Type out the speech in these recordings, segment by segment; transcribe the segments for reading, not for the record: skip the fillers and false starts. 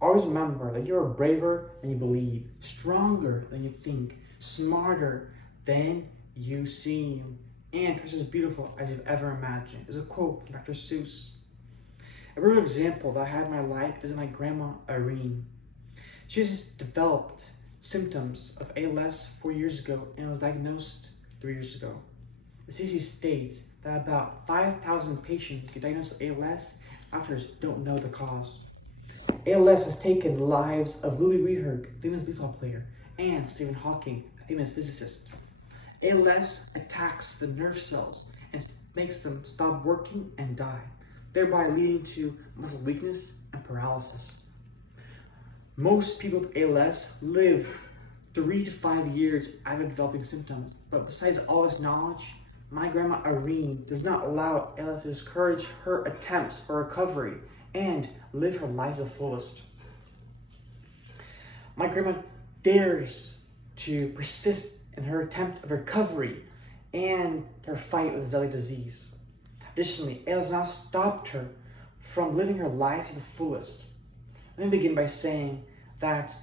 Always remember that you are braver than you believe, stronger than you think, smarter than you seem, and twice as beautiful as you've ever imagined. Is a quote from Dr. Seuss. A real example that I had in my life is my grandma Irene. She has developed symptoms of ALS 4 years ago and was diagnosed 3 years ago. The CDC states that about 5,000 patients get diagnosed with ALS. Doctors don't know the cause. ALS has taken the lives of Louis Rehberg, famous baseball player, and Stephen Hawking, a famous physicist. ALS attacks the nerve cells and makes them stop working and die, thereby leading to muscle weakness and paralysis. Most people with ALS live 3 to 5 years after developing symptoms, but besides all this knowledge, my grandma Irene does not allow ALS to discourage her attempts for recovery and live her life to the fullest. My grandma dares to persist in her attempt of recovery and her fight with this deadly disease. Additionally, ALS has not stopped her from living her life to the fullest. Let me begin by saying that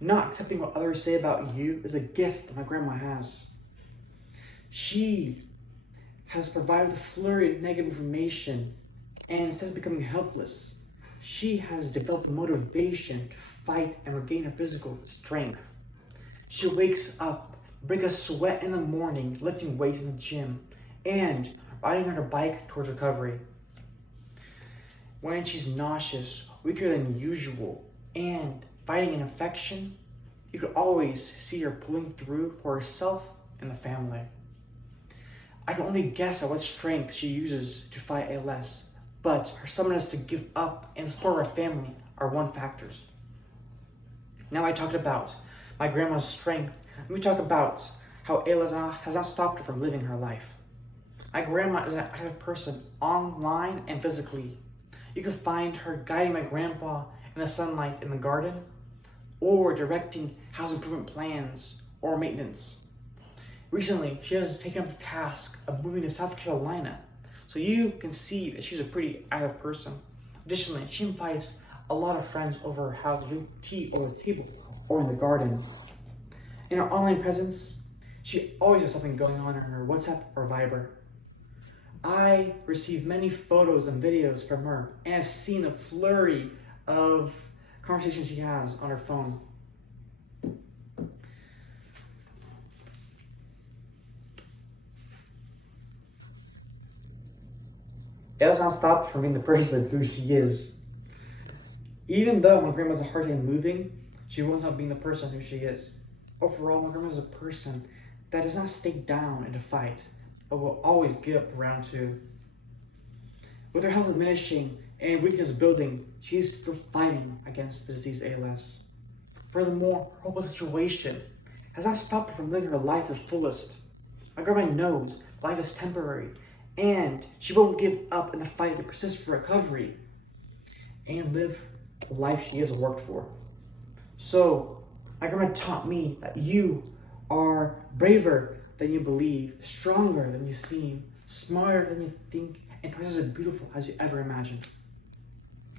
not accepting what others say about you is a gift that my grandma has. She has provided a flurry of negative information, and instead of becoming helpless, she has developed the motivation to fight and regain her physical strength. She wakes up, breaks a sweat in the morning, lifting weights in the gym, and riding on her bike towards recovery. When she's nauseous, weaker than usual, and fighting an infection, you could always see her pulling through for herself and the family. I can only guess at what strength she uses to fight ALS, but her stubbornness to give up and support her family are one factors. Now I talked about my grandma's strength. Let me talk about how ALS has not stopped her from living her life. My grandma is an active person online and physically. You can find her guiding my grandpa in the sunlight in the garden, or directing house improvement plans or maintenance. Recently, she has taken up the task of moving to South Carolina, so you can see that she's a pretty active person. Additionally, she invites a lot of friends over her house to drink tea over the table or in the garden. In her online presence, she always has something going on in her WhatsApp or Viber. I receive many photos and videos from her, and I've seen a flurry of conversations she has on her phone. It has not stopped from being the person who she is. Even though my grandma has a hard time moving, she won't stop being the person who she is. Overall, my grandma is a person that does not stay down in a fight, but will always get up for round two. With her health diminishing and weakness building, she's still fighting against the disease ALS. Furthermore, her hopeless situation has not stopped her from living her life to the fullest. My grandma knows life is temporary, and she won't give up in the fight to persist for recovery and live the life she has worked for. So, my grandma taught me that you are braver than you believe, stronger than you seem, smarter than you think, and twice as beautiful as you ever imagined.